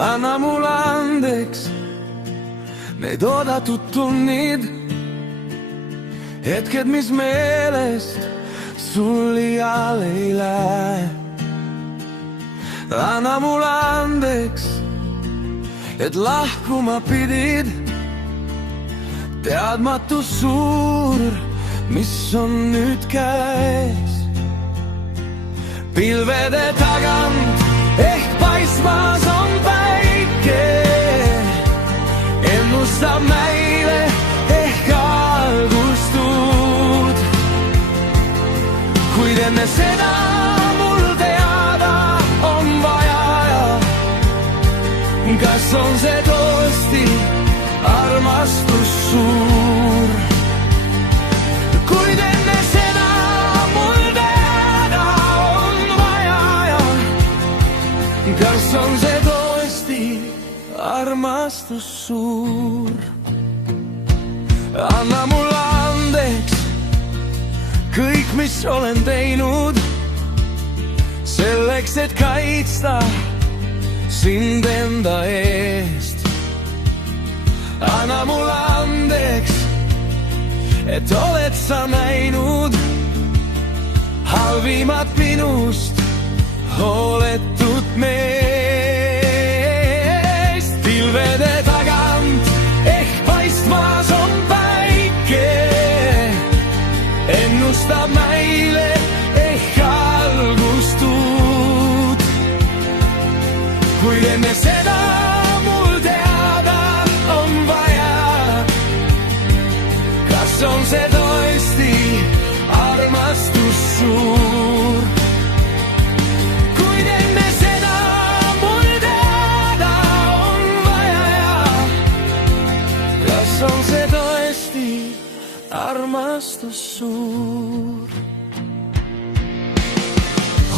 anna mulle andeks need oodatud tunnid, hetked, mis meelest sul iial ei lähe. Anna mulle andeks, et lahkuma pidid, teadmatus suur, mis on nüüd käes. Pilvede tagant ehk paistmas on päike, ennustab meile ehk algustud. Kuid enne seda mul teada on vaja, kas on see tõesti armastus suur. Kuid enne seda mul teada on vaja, kas on see tõesti armastus suur. Anna mulle andeks kõik, mis olen teinud, selleks, et kaitsta sind enda eest. Anna mulle andeks, et oled sa näinud halvimat minust, hooletut meest. Pilvede tagant ehk paistmas on päike, ennustab meile ehk algustud. Kuid enne seda mul teada on vaja, kas on see tõesti armastus suur. Kuid enne seda mul teada on vaja, kas on see tõesti armastus suur.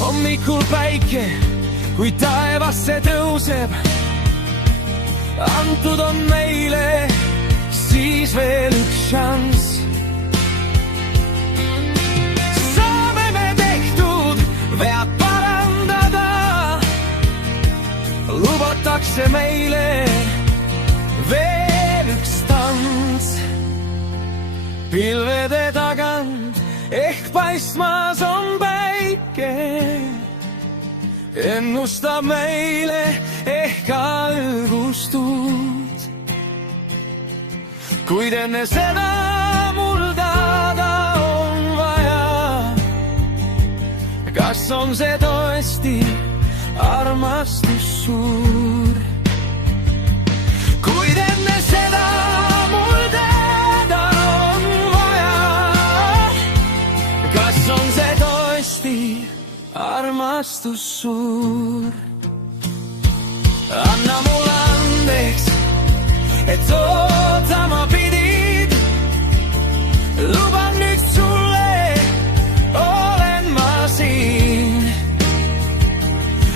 Hommikul päike, kui taevasse tõuseb, antud on meile siis veel üks šanss. Saame me tehtud vead parandada, lubatakse meile veel üks tants. Pilvede tagant ehk paistmas on päike, ennustab meile ehk algustud. Kuid enne seda mul teada on vaja, kas on see tõesti armastus suur. Kuid enne seda mul teada on vaja, kas on see tõesti armastus suur. Anna mulle andeks, et ootama pidid, luban nüüd sulle, olen ma siin.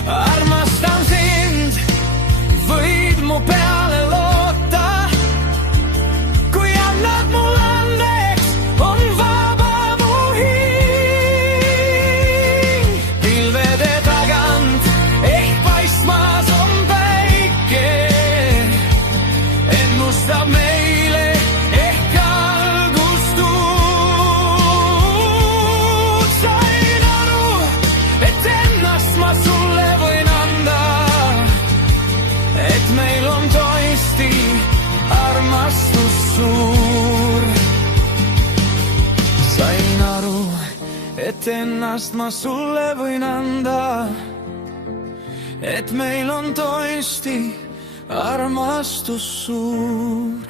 Armastan sind, võid mu peale loota, kui annad mulle andeks, on vaba mu hing. Pilvede tagant ehk paistmas on päike, ennustab meile ehk algustud. Sain aru, et ennast ma sulle võin anda, et meil on tõesti armastus suur. Sain aru, et ennast ma sulle võin anda, et meil on tõesti armastus suur.